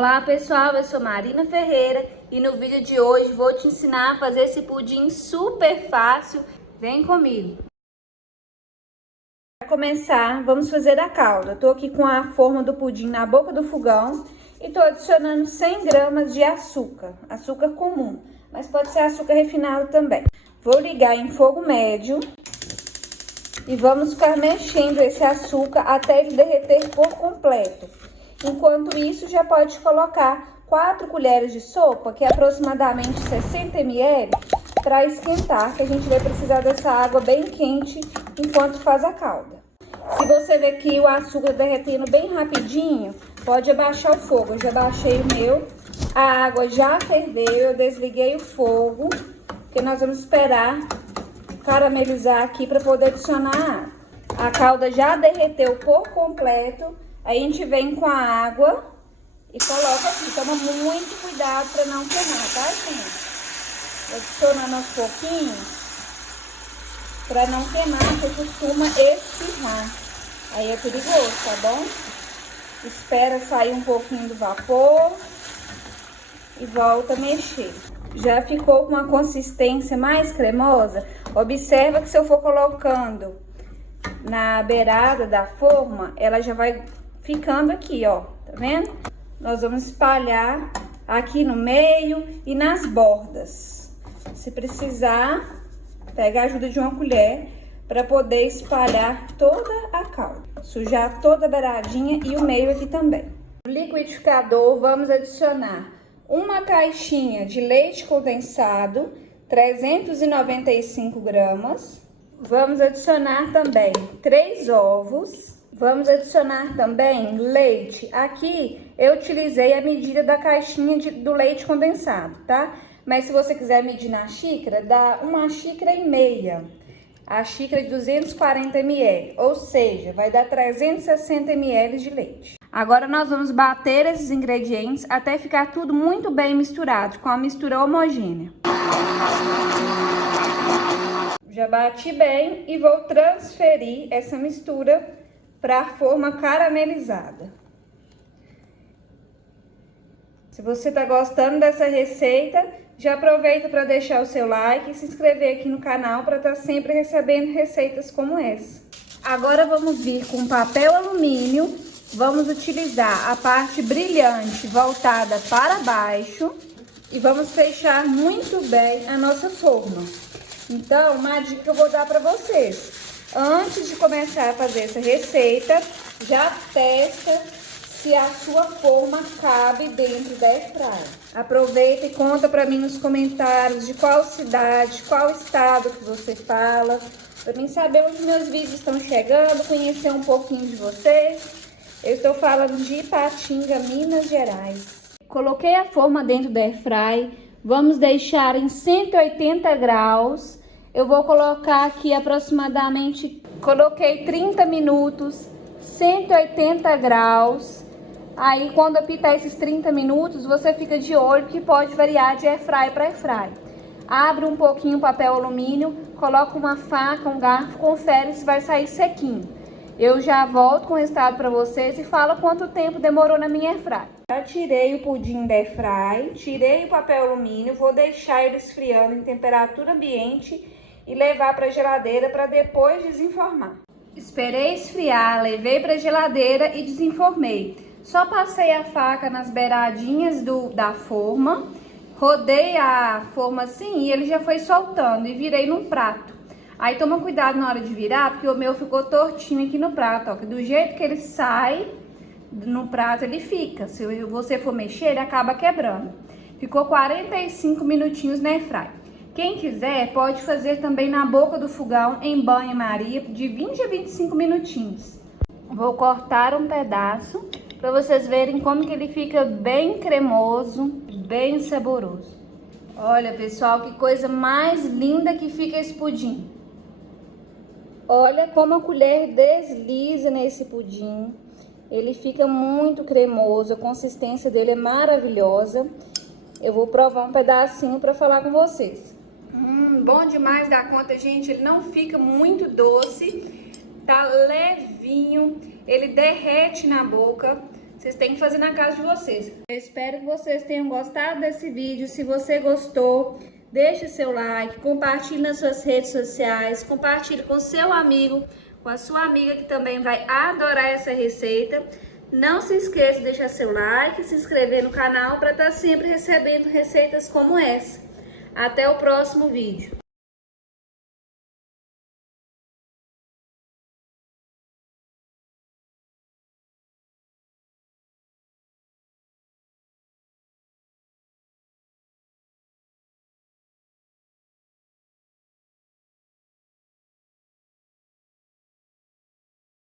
Olá pessoal, eu sou Marina Ferreira e no vídeo de hoje vou te ensinar a fazer esse pudim super fácil. Vem comigo! Para começar, vamos fazer a calda. Estou aqui com a forma do pudim na boca do fogão e estou adicionando 100 gramas de açúcar, açúcar comum, mas pode ser açúcar refinado também. Vou ligar em fogo médio e vamos ficar mexendo esse açúcar até ele derreter por completo. Enquanto isso, já pode colocar 4 colheres de sopa, que é aproximadamente 60 ml, para esquentar, que a gente vai precisar dessa água bem quente enquanto faz a calda. Se você ver que o açúcar derretendo bem rapidinho, pode abaixar o fogo. Eu já baixei o meu, a água já ferveu, eu desliguei o fogo, porque nós vamos esperar caramelizar aqui para poder adicionar a água. A calda já derreteu por completo. Aí a gente vem com a água e coloca aqui. Toma muito cuidado para não queimar, tá, gente? Adicionando aos pouquinhos para não queimar, porque costuma espirrar. Aí é perigoso, tá bom? Espera sair um pouquinho do vapor e volta a mexer. Já ficou com uma consistência mais cremosa? Observa que se eu for colocando na beirada da forma, ela já vai ficando aqui, ó, tá vendo? Nós vamos espalhar aqui no meio e nas bordas. Se precisar, pega a ajuda de uma colher para poder espalhar toda a calda. Sujar toda a beiradinha e o meio aqui também. No liquidificador, vamos adicionar uma caixinha de leite condensado, 395 gramas. Vamos adicionar também 3 ovos. Vamos adicionar também leite. Aqui eu utilizei a medida da caixinha do leite condensado, tá? Mas se você quiser medir na xícara, dá 1,5 xícaras. A xícara de 240 ml, ou seja, vai dar 360 ml de leite. Agora nós vamos bater esses ingredientes até ficar tudo muito bem misturado, com a mistura homogênea. Já bati bem e vou transferir essa mistura para a forma caramelizada. Se você tá gostando dessa receita, já aproveita para deixar o seu like e se inscrever aqui no canal para estar sempre recebendo receitas como essa. Agora vamos vir com papel alumínio, vamos utilizar a parte brilhante voltada para baixo e vamos fechar muito bem a nossa forma. Então, uma dica que eu vou dar para vocês: antes de começar a fazer essa receita, já testa se a sua forma cabe dentro da airfryer. Aproveita e conta para mim nos comentários de qual cidade, qual estado que você fala, para mim saber onde meus vídeos estão chegando, conhecer um pouquinho de vocês. Eu estou falando de Ipatinga, Minas Gerais. Coloquei a forma dentro da airfryer, vamos deixar em 180 graus. Eu vou colocar aqui aproximadamente, coloquei 30 minutos, 180 graus. Aí quando apitar esses 30 minutos, você fica de olho que pode variar de airfryer para airfryer. Abre um pouquinho o papel alumínio, coloca uma faca, um garfo, confere se vai sair sequinho. Eu já volto com o resultado para vocês e falo quanto tempo demorou na minha airfryer. Já tirei o pudim da airfryer, tirei o papel alumínio, vou deixar ele esfriando em temperatura ambiente e levar para a geladeira para depois desenformar. Esperei esfriar, levei para a geladeira e desenformei. Só passei a faca nas beiradinhas da forma, rodei a forma assim e ele já foi soltando e virei num prato. Aí toma cuidado na hora de virar, porque o meu ficou tortinho aqui no prato, ó, que do jeito que ele sai no prato ele fica. Se você for mexer, ele acaba quebrando. Ficou 45 minutinhos na airfryer. Quem quiser pode fazer também na boca do fogão em banho-maria de 20 a 25 minutinhos. Vou cortar um pedaço para vocês verem como que ele fica bem cremoso, bem saboroso. Olha, pessoal, que coisa mais linda que fica esse pudim. Olha como a colher desliza nesse pudim. Ele fica muito cremoso, a consistência dele é maravilhosa. Eu vou provar um pedacinho para falar com vocês. Bom demais da conta, gente. Ele não fica muito doce, tá levinho, ele derrete na boca. Vocês têm que fazer na casa de vocês. Eu espero que vocês tenham gostado desse vídeo. Se você gostou, deixe seu like, compartilhe nas suas redes sociais, compartilhe com seu amigo, com a sua amiga que também vai adorar essa receita. Não se esqueça de deixar seu like e se inscrever no canal para estar sempre recebendo receitas como essa. Até o próximo vídeo.